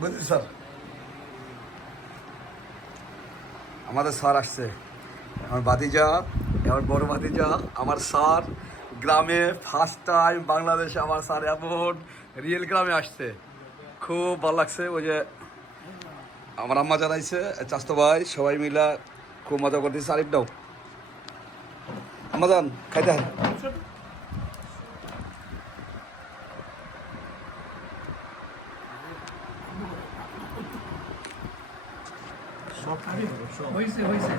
বুঝলি স্যার, আমাদের স্যার আসছে, আমার ভাতিজা, আমার বড় ভাতিজা, আমার স্যার গ্রামে ফার্স্ট টাইম বাংলাদেশে আমার স্যার এমন রিয়েল গ্রামে আসছে। খুব ভালো লাগছে। ওই যে আমার আম্মা জানাইছে, চাস্তো ভাই সবাই মিলা খুব মজা করতেছে। আরিফটাও আম্মা যান খাইতে হয়। হয়েছে হয়েছে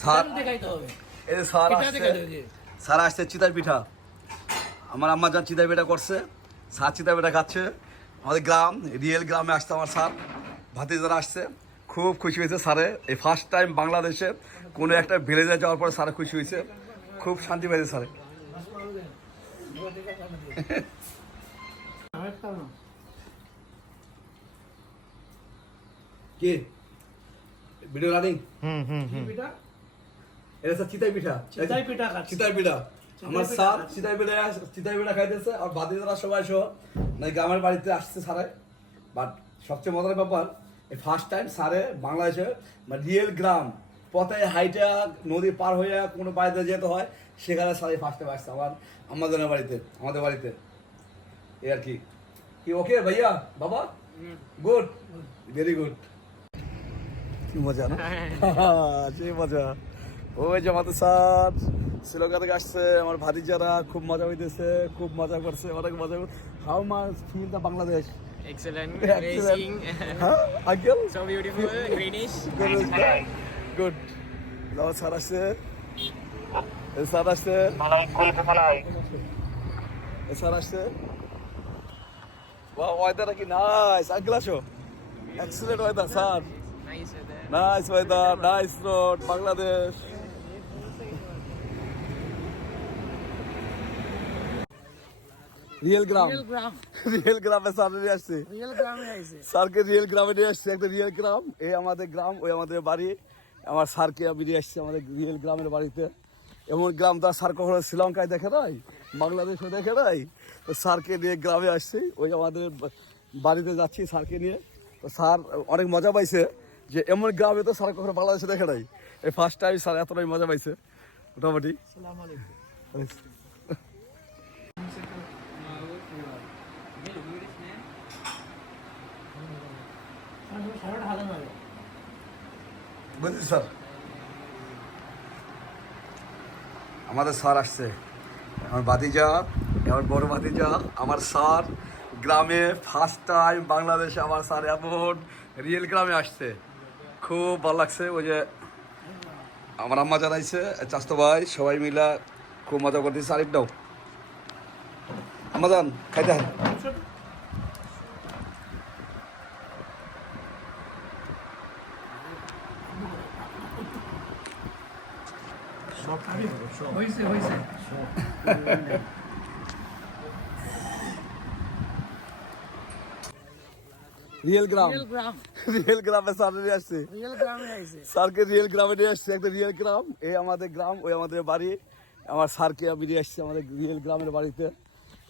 স্যার দেখাইতে হবে। এই যে স্যার এটা আসছে, দেখাইতে হবে। স্যার আসছে চিতাই পিঠা। আমার আম্মা যান চিতাই পিঠা করছে, স্যার চিতাই পিঠা খাচ্ছে। আমাদের গ্রাম, রিয়েল গ্রামে আসছে আমার স্যার, ভাতিজারা আসছে। খুব খুশি হয়েছে স্যারে, এই ফার্স্ট টাইম বাংলাদেশে কোনো একটা ভিলেজে যাওয়ার পরে স্যারে খুশি হয়েছে, খুব শান্তি পেয়েছে স্যারে। কি ভিডিও রানিং? এটা স্যার চিতাই পিঠা, চিতাই পিঠা খাচ্ছে। চিতাই পিঠা। আমার স্যার চিতাই পিঠা খাইতেছে, আর ভাতিজারা সবাই সহ মানে গ্রামের বাড়িতে আসছে স্যারে। বাট সবচেয়ে মজার ব্যাপার, এই ফার্স্ট টাইম স্যারে বাংলাদেশে মানে রিয়েল গ্রাম, পথে হাইটা নদী পার হয়ে কোনো বাড়িতে যেতে হয়, সেখানে স্যার ফার্স্ট টাইম আসছে আমার আমাদের বাড়িতে, আমাদের বাড়িতে। এই আর কি। কি ওকে ভাইয়া বাবা? Good, very good. কি মজা না? সেই মজা। ওই যে আমাদের স্যার শ্রীলঙ্কা থেকে আসছে, আমার ভাতিজারা খুব মজা হইতেছে, খুব মজা করছে, অনেক মজা। How much feel the Bangladesh? Excellent, Excellent. amazing, হ্যাঁ uncle? so beautiful, greenish. Good. আমার স্যার আসছে, স্যার আসছে, স্যার আসছে। ওয়েদারটা কি নাইস। আঙ্কেল আসো। Excellent weather sir, Nice weather. Nice weather, nice road, Bangladesh. Real গ্রাম, রিয়েল গ্রাম, রিয়েল গ্রামে স্যার নিয়ে আসছে, রিয়েল গ্রামে আইছে। স্যারকে রিয়েল গ্রামে নিয়ে আসছে। একটা রিয়েল গ্রাম, এই আমাদের গ্রাম, ওই আমাদের বাড়ি। আমার স্যারকে আমি নিয়ে আসছি আমাদের রিয়েল গ্রামের বাড়িতে। এমন গ্রাম তো স্যার কখনো শ্রীলঙ্কায় দেখে নাই, বাংলাদেশও দেখে নাই। তো স্যারকে নিয়ে গ্রামে আসছি, ওই আমাদের বাড়িতে যাচ্ছি স্যারকে নিয়ে। তো স্যার অনেক মজা পাইছে, যে এমন গ্রামে তো স্যার কখনো বাংলাদেশে দেখে নাই। এই ফার্স্ট টাইম স্যার এতটাই মজা পাইছে মোটামুটি। আসসালামু আলাইকুম। সারাটা হাতে মারো। বুঝলি স্যার, আমাদের স্যার আসছে, আমার ভাতিজা, আমার বড় ভাতিজা, আমার স্যার গ্রামে ফার্স্ট টাইম বাংলাদেশে আমার স্যার এমন রিয়েল গ্রামে আসছে। খুব ভালো লাগছে। ওই যে আমার আম্মা জানাইছে, চাস্তো ভাই সবাই মিলা খুব মজা করতেছে। আরিফটাও আম্মা যান খাইতে হয়। হয়েছে হয়েছে রিয়েল গ্রাম, রিয়েল গ্রাম, রিয়েল গ্রামে স্যার নিয়ে আসছে, রিয়েল গ্রামে আইছে। স্যারকে রিয়েল গ্রামে নিয়ে আসছে। একটা রিয়েল গ্রাম, এই আমাদের গ্রাম, ওই আমাদের বাড়ি। আমার স্যারকে আমি নিয়ে আসছি আমাদের রিয়েল গ্রামের বাড়িতে।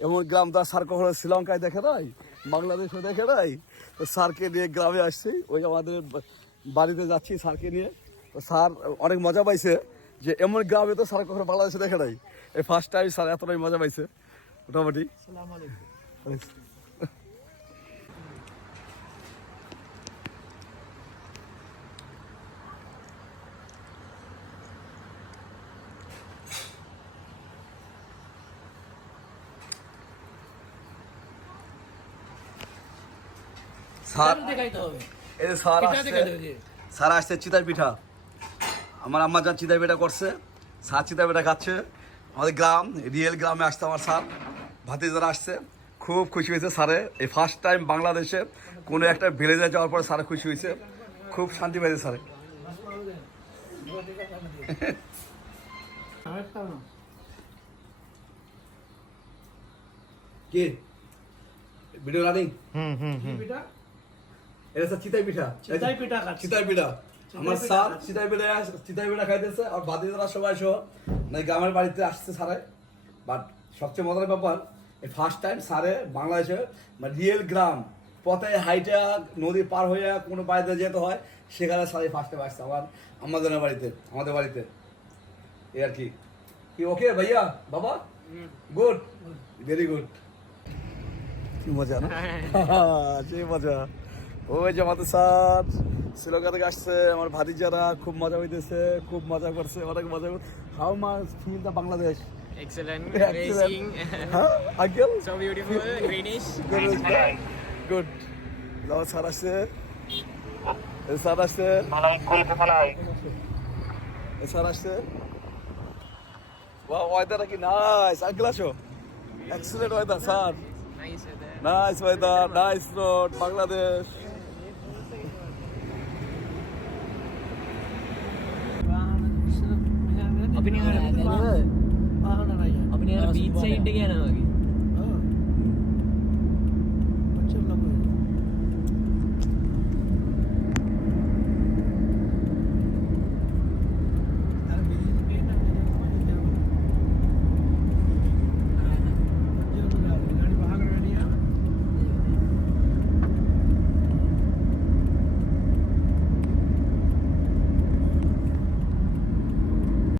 এমন গ্রাম তো স্যার কখনো শ্রীলঙ্কায় দেখে নাই, বাংলাদেশও দেখে নাই। তো স্যারকে নিয়ে গ্রামে আসছি, ওই আমাদের বাড়িতে যাচ্ছি স্যারকে নিয়ে। তো স্যার অনেক মজা পাইছে, যে এমন গ্রামে তো স্যার কখনো বাংলাদেশে দেখে নাই। এই ফার্স্ট টাইম স্যার এতটাই মজা পাইছে মোটামুটি। আসসালামু আলাইকুম। স্যার দেখাইতে হবে। এই যে স্যার এটা আসছে, দেখাইতে হবে। স্যার আসছে চিতাই পিঠা। আমার আম্মা যান চিতাই পিঠা করছে, স্যার চিতাই পিঠা খাচ্ছে। আমাদের গ্রাম, রিয়েল গ্রামে আসছে আমার স্যার, ভাতিজারা আসছে। খুব খুশি হয়েছে স্যারে, এই ফার্স্ট টাইম বাংলাদেশে কোনো একটা ভিলেজে যাওয়ার পরে স্যারে খুশি হয়েছে, খুব শান্তি পেয়েছে স্যারে। কি ভিডিও রানিং কি পিঠা? এটা স্যার চিতাই পিঠা চিতাই পিঠা খাচ্ছি। চিতাই পিঠা আমার পিঠা স্যার খাচ্ছি। চিতাই পিঠা খাইতেছে আর বাদিদারা সবাই সহ মানে গ্রামের বাড়িতে আসছে স্যারে বাট সবচেয়ে মজার ব্যাপার এই ফার্স্ট টাইম স্যারে বাংলাদেশে মানে রিয়েল গ্রাম পথে হাইটা নদী পার হয়ে কোনো বাড়িতে যেতে হয় সেখানে স্যার ফার্স্ট টাইম আসছে আমাদের বাড়িতে এই আর কি কি ওকে ভাইয়া বাবা গুড ভেরি গুড কি মজা না যে মজা ওই যে আমাদের স্যার শ্রীলঙ্কা থেকে আসছে আমার ভাতিজারা খুব মজা হইতেছে খুব মজা করছে অনেক মজা how much feel the Bangladesh Excellent. Excellent. Racing. হ্যাঁ uncle So beautiful. Greenish. Good আমার স্যার আসছে স্যার আসছে স্যার আসছে ওয়েদারটা কি নাইস আঙ্কেল আসো excellent weather sir Nice weather. Nice weather nice road Bangladesh അപ്പൊ നിങ്ങൾ വാഹനം ബീച്ച് സൈഡ് ഒക്കെയാണ് നോക്കി